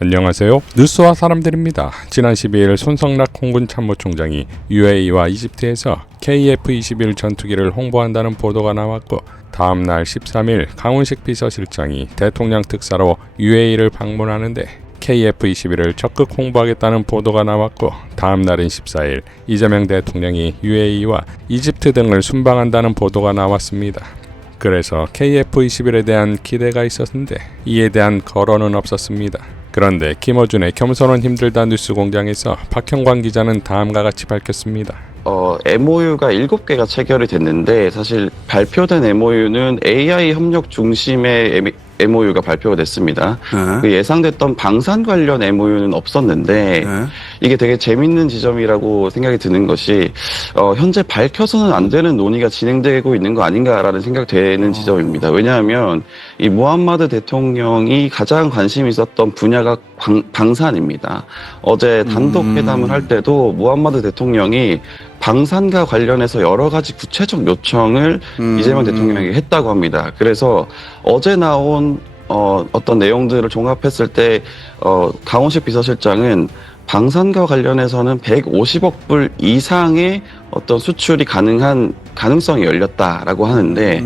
안녕하세요. 뉴스와 사람들입니다. 지난 12일 손성락 공군 참모총장이 UAE와 이집트에서 KF-21 전투기를 홍보한다는 보도가 나왔고, 다음날 13일 강훈식 비서실장이 대통령 특사로 UAE를 방문하는데 KF-21을 적극 홍보하겠다는 보도가 나왔고, 다음날인 14일 이재명 대통령이 UAE와 이집트 등을 순방한다는 보도가 나왔습니다. 그래서 KF-21에 대한 기대가 있었는데 이에 대한 거론은 없었습니다. 그런데 김어준의 겸손은 힘들다 뉴스공장에서 박형광 기자는 다음과 같이 밝혔습니다. MOU가 7개가 체결이 됐는데, 사실 발표된 MOU는 AI 협력 중심의 MOU가 발표가 됐습니다. 그 예상됐던 방산 관련 MOU는 없었는데, 이게 되게 재밌는 지점이라고 생각이 드는 것이, 현재 밝혀서는 안 되는 논의가 진행되고 있는 거 아닌가라는 생각이 되는 지점입니다. 왜냐하면 이 무함마드 대통령이 가장 관심이 있었던 분야가 방산입니다. 어제 단독 회담을 할 때도 무함마드 대통령이 방산과 관련해서 여러 가지 구체적 요청을 이재명 대통령에게 했다고 합니다. 그래서 어제 나온 어떤 내용들을 종합했을 때 강훈식 비서실장은 방산과 관련해서는 150억 불 이상의 어떤 수출이 가능한 가능성이 열렸다라고 하는데,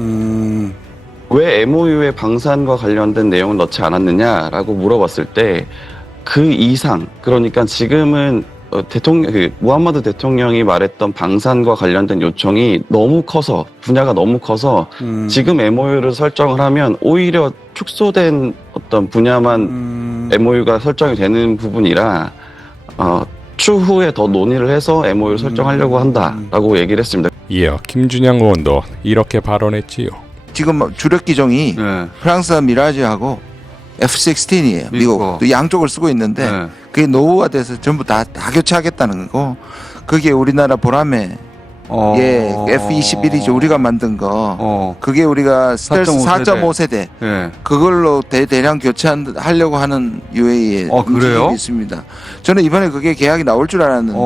왜 MOU에 방산과 관련된 내용을 넣지 않았느냐라고 물어봤을 때 그 이상, 그러니까 지금은 무함마드 대통령이 말했던 방산과 관련된 요청이 너무 커서, 분야가 너무 커서 지금 MOU를 설정을 하면 오히려 축소된 어떤 분야만 MOU가 설정이 되는 부분이라 추후에 더 논의를 해서 MOU를 설정하려고 한다라고 얘기를 했습니다. 이어 김준영 의원도 이렇게 발언했지요. 지금 주력 기종이 프랑스 미라지하고 F-16이에요. 미국. 또 양쪽을 쓰고 있는데 그게 노후화돼서 전부 다 교체하겠다는 거고, 그게 우리나라 보람에 F-21이죠. 우리가 만든 거. 그게 우리가 스텔스 4.5세대. 그걸로 대량 교체하려고 하는 UAE의 움직임이 있습니다. 저는 이번에 그게 계약이 나올 줄 알았는데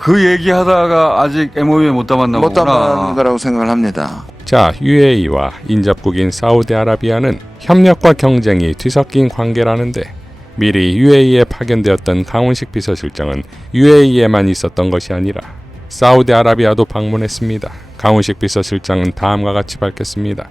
그 얘기하다가 아직 MOU에 못 담았나 보구나. 못 담은 거라고 생각을 합니다. 자, UAE와 인접국인 사우디아라비아는 협력과 경쟁이 뒤섞인 관계라는데, 미리 UAE에 파견되었던 강훈식 비서실장은 UAE에만 있었던 것이 아니라 사우디아라비아도 방문했습니다. 강훈식 비서실장은 다음과 같이 밝혔습니다.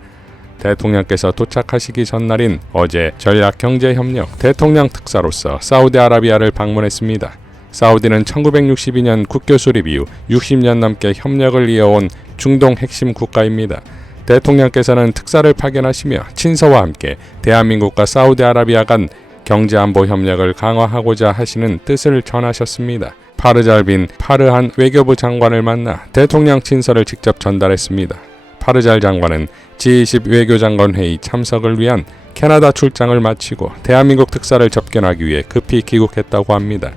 대통령께서 도착하시기 전날인 어제 전략경제협력 대통령 특사로서 사우디아라비아를 방문했습니다. 사우디는 1962년 국교 수립 이후 60년 넘게 협력을 이어온 중동 핵심 국가입니다. 대통령께서는 특사를 파견하시며 친서와 함께 대한민국과 사우디아라비아 간 경제안보 협력을 강화하고자 하시는 뜻을 전하셨습니다. 파르잘 파르한 외교부 장관을 만나 대통령 친서를 직접 전달했습니다. 파르잘 장관은 G20 외교장관 회의 참석을 위한 캐나다 출장을 마치고 대한민국 특사를 접견하기 위해 급히 귀국했다고 합니다.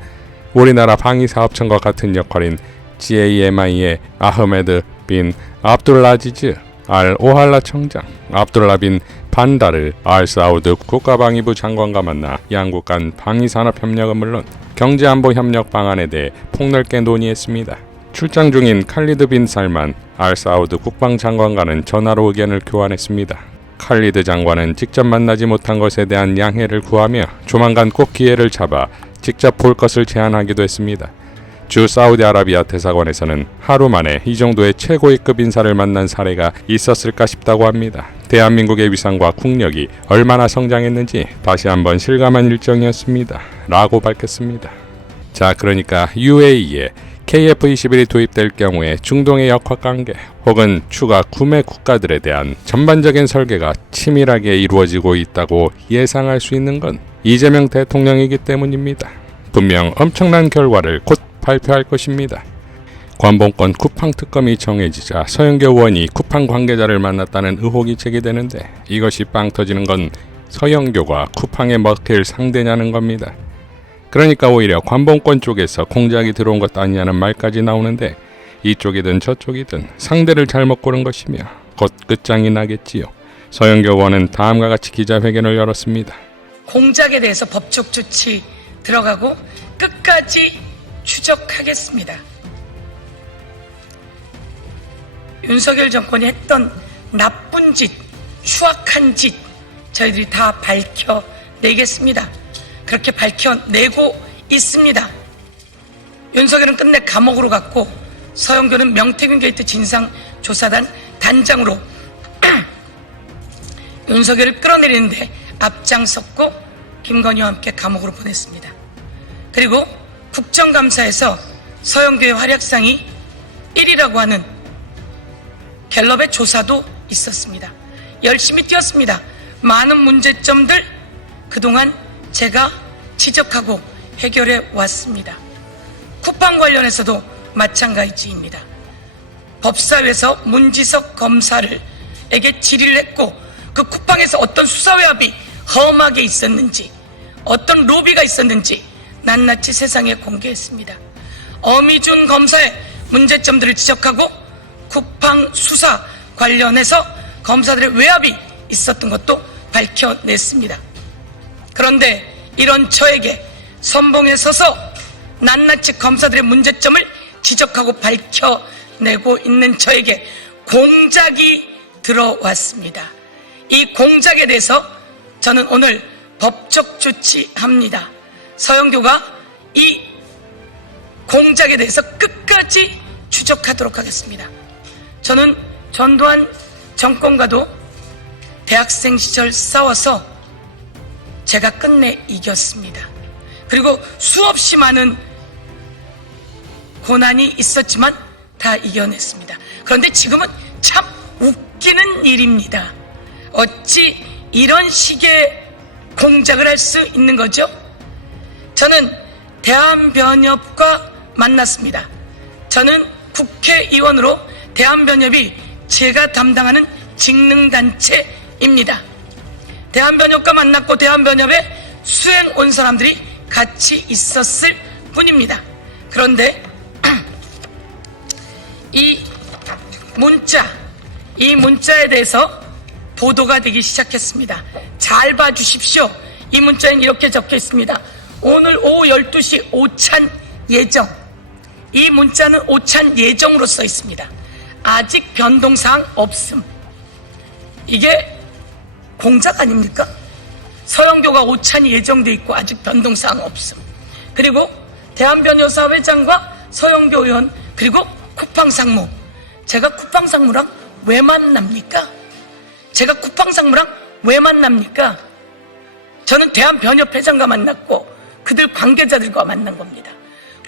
우리나라 방위사업청과 같은 역할인 GAMI의 아흐메드 빈 압둘라지즈 알 오할라 청장, 압둘라 빈 반다르 알 사우드 국가방위부 장관과 만나 양국 간 방위산업 협력은 물론 경제안보 협력 방안에 대해 폭넓게 논의했습니다. 출장 중인 칼리드 빈 살만 알 사우드 국방장관과는 전화로 의견을 교환했습니다. 칼리드 장관은 직접 만나지 못한 것에 대한 양해를 구하며 조만간 꼭 기회를 잡아 직접 볼 것을 제안하기도 했습니다. 주 사우디아라비아 대사관에서는 하루 만에 이 정도의 최고위급 인사를 만난 사례가 있었을까 싶다고 합니다. 대한민국의 위상과 국력이 얼마나 성장했는지 다시 한번 실감한 일정이었습니다. 라고 밝혔습니다. 자, 그러니까 UAE에 KF-21이 도입될 경우에 중동의 역학관계 혹은 추가 구매 국가들에 대한 전반적인 설계가 치밀하게 이루어지고 있다고 예상할 수 있는 건 이재명 대통령이기 때문입니다. 분명 엄청난 결과를 곧 발표할 것입니다. 관봉권 쿠팡 특검이 정해지자 서영교 의원이 쿠팡 관계자를 만났다는 의혹이 제기되는데, 이것이 빵 터지는 건 서영교가 쿠팡에 먹힐 상대냐는 겁니다. 그러니까 오히려 관봉권 쪽에서 공작이 들어온 것 아니냐는 말까지 나오는데, 이쪽이든 저쪽이든 상대를 잘못 고른 것이며 곧 끝장이 나겠지요. 서영교 의원은 다음과 같이 기자회견을 열었습니다. 공작에 대해서 법적 조치 들어가고 끝까지 추적하겠습니다. 윤석열 정권이 했던 나쁜 짓, 추악한 짓 저희들이 다 밝혀내겠습니다. 그렇게 밝혀내고 있습니다. 윤석열은 끝내 감옥으로 갔고 서영교는 명태균 게이트 진상조사단 단장으로 윤석열을 끌어내리는데 앞장섰고 김건희와 함께 감옥으로 보냈습니다. 그리고 국정감사에서 서영교의 활약상이 1위라고 하는 갤럽의 조사도 있었습니다. 열심히 뛰었습니다. 많은 문제점들 그동안 제가 지적하고 해결해 왔습니다. 쿠팡 관련해서도 마찬가지입니다. 법사위에서 문지석 검사에게 질의를 했고 그 쿠팡에서 어떤 수사외압이 험하게 있었는지 어떤 로비가 있었는지 낱낱이 세상에 공개했습니다. 어미준 검사의 문제점들을 지적하고 쿠팡 수사 관련해서 검사들의 외압이 있었던 것도 밝혀냈습니다. 그런데 이런 저에게 선봉에 서서 낱낱이 검사들의 문제점을 지적하고 밝혀내고 있는 저에게 공작이 들어왔습니다. 이 공작에 대해서 저는 오늘 법적 조치합니다. 서영교가 이 공작에 대해서 끝까지 추적하도록 하겠습니다. 저는 전두환 정권과도 대학생 시절 싸워서 제가 끝내 이겼습니다. 그리고 수없이 많은 고난이 있었지만 다 이겨냈습니다. 그런데 지금은 참 웃기는 일입니다. 어찌 이런 식의 공작을 할 수 있는 거죠? 저는 대한변협과 만났습니다. 저는 국회의원으로 대한변협이 제가 담당하는 직능단체입니다. 대한변협과 만났고 대한변협에 수행 온 사람들이 같이 있었을 뿐입니다. 그런데 이 문자에 대해서 보도가 되기 시작했습니다. 잘 봐주십시오. 이 문자에는 이렇게 적혀 있습니다. 오늘 오후 12시 오찬 예정. 이 문자는 오찬 예정으로 써 있습니다. 아직 변동사항 없음. 이게 공작 아닙니까? 서영교가 오찬이 예정돼 있고 아직 변동사항 없음. 그리고 대한변호사 회장과 서영교 의원 그리고 쿠팡 상무. 제가 쿠팡 상무랑 왜 만납니까? 제가 쿠팡 상무랑 왜 만납니까? 저는 대한변협 회장과 만났고 그들 관계자들과 만난 겁니다.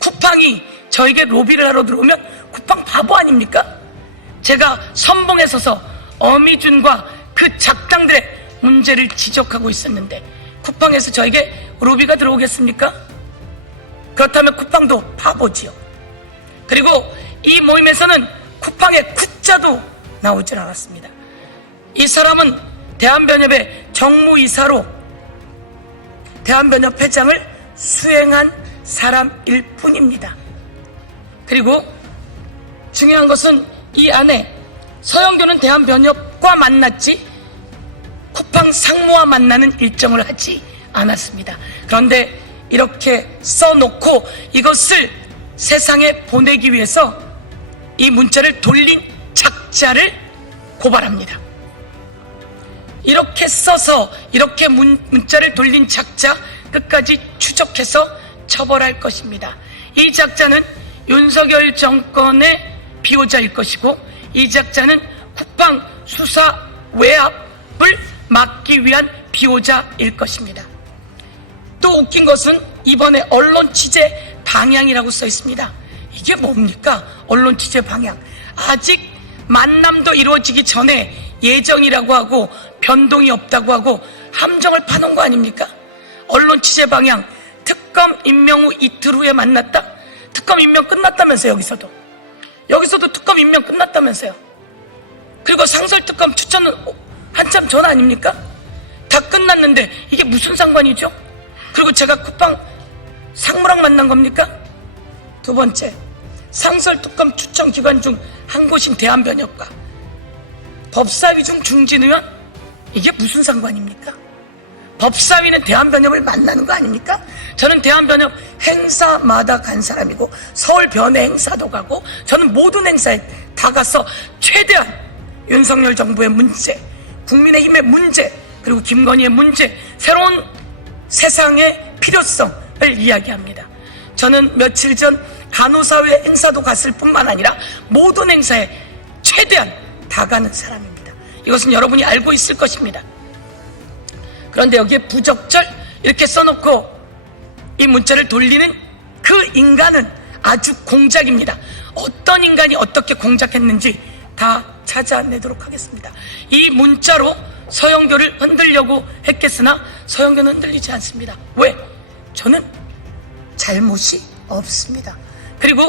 쿠팡이 저에게 로비를 하러 들어오면 쿠팡 바보 아닙니까? 제가 선봉에 서서 어미준과 그 작당들의 문제를 지적하고 있었는데 쿠팡에서 저에게 로비가 들어오겠습니까? 그렇다면 쿠팡도 바보지요. 그리고 이 모임에서는 쿠팡의 쿠자도 나오질 않았습니다. 이 사람은 대한변협의 정무이사로 대한변협 회장을 수행한 사람일 뿐입니다. 그리고 중요한 것은 이 안에 서영교는 대한변협과 만났지 쿠팡 상무와 만나는 일정을 하지 않았습니다. 그런데 이렇게 써놓고 이것을 세상에 보내기 위해서 이 문자를 돌린 작자를 고발합니다. 이렇게 써서 이렇게 문자를 돌린 작자 끝까지 추적해서 처벌할 것입니다. 이 작자는 윤석열 정권의 비호자일 것이고 이 작자는 쿠팡 수사 외압을 막기 위한 비호자일 것입니다. 또 웃긴 것은 이번에 언론 취재 방향이라고 써 있습니다. 이게 뭡니까? 언론 취재 방향. 아직 만남도 이루어지기 전에 예정이라고 하고 변동이 없다고 하고 함정을 파놓은 거 아닙니까? 언론 취재 방향. 특검 임명 후 이틀 후에 만났다? 특검 임명 끝났다면서요. 여기서도 특검 임명 끝났다면서요. 그리고 상설특검 추천은 한참 전 아닙니까? 다 끝났는데 이게 무슨 상관이죠? 그리고 제가 쿠팡 상무랑 만난 겁니까? 두 번째, 상설특검 추천 기관 중 한 곳인 대한변협과 법사위 중 중진 의원? 이게 무슨 상관입니까? 법사위는 대한변협을 만나는 거 아닙니까? 저는 대한변협 행사마다 간 사람이고 서울 변회 행사도 가고 저는 모든 행사에 다 가서 최대한 윤석열 정부의 문제, 국민의힘의 문제, 그리고 김건희의 문제, 새로운 세상의 필요성을 이야기합니다. 저는 며칠 전 간호사회 행사도 갔을 뿐만 아니라 모든 행사에 최대한 다 가는 사람입니다. 이것은 여러분이 알고 있을 것입니다. 그런데 여기에 부적절 이렇게 써놓고 이 문자를 돌리는 그 인간은 아주 공작입니다. 어떤 인간이 어떻게 공작했는지 다 찾아내도록 하겠습니다. 이 문자로 서영교를 흔들려고 했겠으나 서영교는 흔들리지 않습니다. 왜? 저는 잘못이 없습니다. 그리고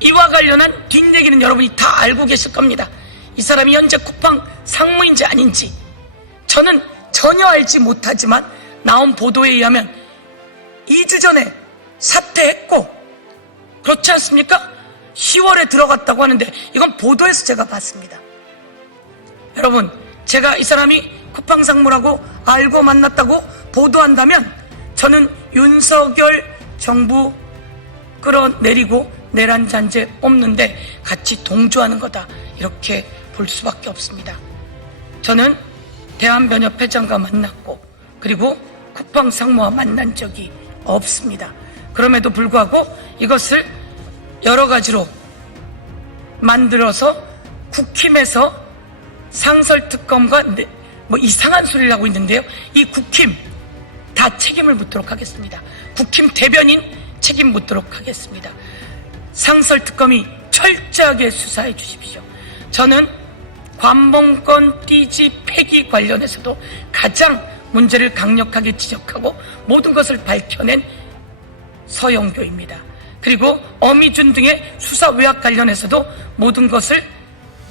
이와 관련한 뒷얘기는 여러분이 다 알고 계실 겁니다. 이 사람이 현재 쿠팡 상무인지 아닌지 저는 전혀 알지 못하지만 나온 보도에 의하면 2주 전에 사퇴했고 그렇지 않습니까? 10월에 들어갔다고 하는데 이건 보도에서 제가 봤습니다. 여러분, 제가 이 사람이 쿠팡 상무라고 알고 만났다고 보도한다면 저는 윤석열 정부 끌어내리고 내란잔재 없는데 같이 동조하는 거다, 이렇게 볼 수밖에 없습니다. 저는 대한변협 회장과 만났고 그리고 쿠팡 상무와 만난 적이 없습니다. 그럼에도 불구하고 이것을 여러 가지로 만들어서 국힘에서 상설특검과 뭐 이상한 소리를 하고 있는데요. 이 국힘 다 책임을 묻도록 하겠습니다. 국힘 대변인 책임 묻도록 하겠습니다. 상설특검이 철저하게 수사해 주십시오. 저는 관봉권 띠지 폐기 관련해서도 가장 문제를 강력하게 지적하고 모든 것을 밝혀낸 서영교입니다. 그리고 어미준 등의 수사 외압 관련해서도 모든 것을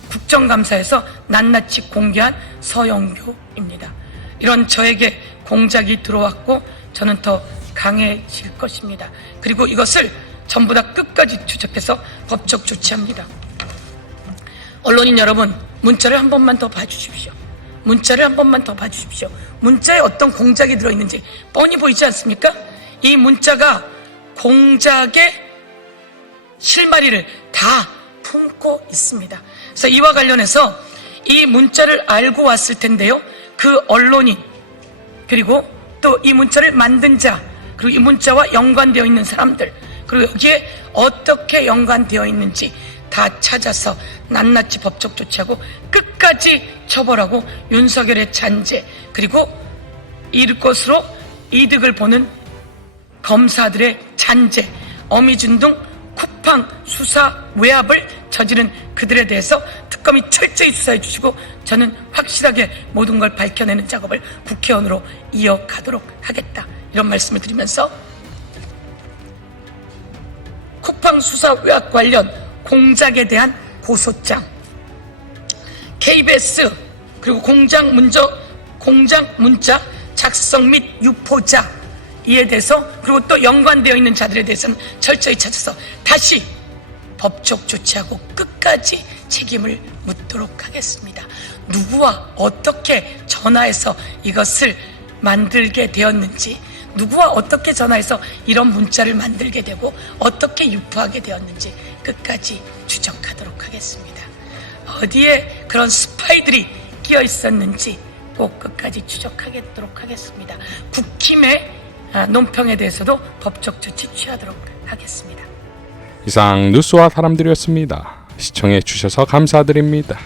국정감사에서 낱낱이 공개한 서영교입니다. 이런 저에게 공작이 들어왔고 저는 더 강해질 것입니다. 그리고 이것을 전부 다 끝까지 추적해서 법적 조치합니다. 언론인 여러분, 문자를 한 번만 더 봐주십시오. 문자를 한 번만 더 봐주십시오. 문자에 어떤 공작이 들어있는지 뻔히 보이지 않습니까? 이 문자가 공작의 실마리를 다 품고 있습니다. 그래서 이와 관련해서 이 문자를 알고 왔을 텐데요. 그 언론인 그리고 또 이 문자를 만든 자 그리고 이 문자와 연관되어 있는 사람들 그리고 여기에 어떻게 연관되어 있는지 다 찾아서 낱낱이 법적 조치하고 끝까지 처벌하고 윤석열의 잔재 그리고 이것으로 이득을 보는 검사들의 잔재, 어미준 등 쿠팡 수사 외압을 저지른 그들에 대해서 특검이 철저히 수사해 주시고 저는 확실하게 모든 걸 밝혀내는 작업을 국회의원으로 이어가도록 하겠다, 이런 말씀을 드리면서 쿠팡 수사 외압 관련 공작에 대한 고소장, KBS 그리고 공작 문자 작성 및 유포자 이에 대해서 그리고 또 연관되어 있는 자들에 대해서는 철저히 찾아서 다시 법적 조치하고 끝까지 책임을 묻도록 하겠습니다. 누구와 어떻게 전화해서 이것을 만들게 되었는지, 누구와 어떻게 전화해서 이런 문자를 만들게 되고 어떻게 유포하게 되었는지 끝까지 추적하도록 하겠습니다. 어디에 그런 스파이들이 끼어 있었는지 꼭 끝까지 추적하도록 하겠습니다. 국힘의 논평에 대해서도 법적 조치 취하도록 하겠습니다. 이상 뉴스와 사람들이었습니다. 시청해 주셔서 감사드립니다.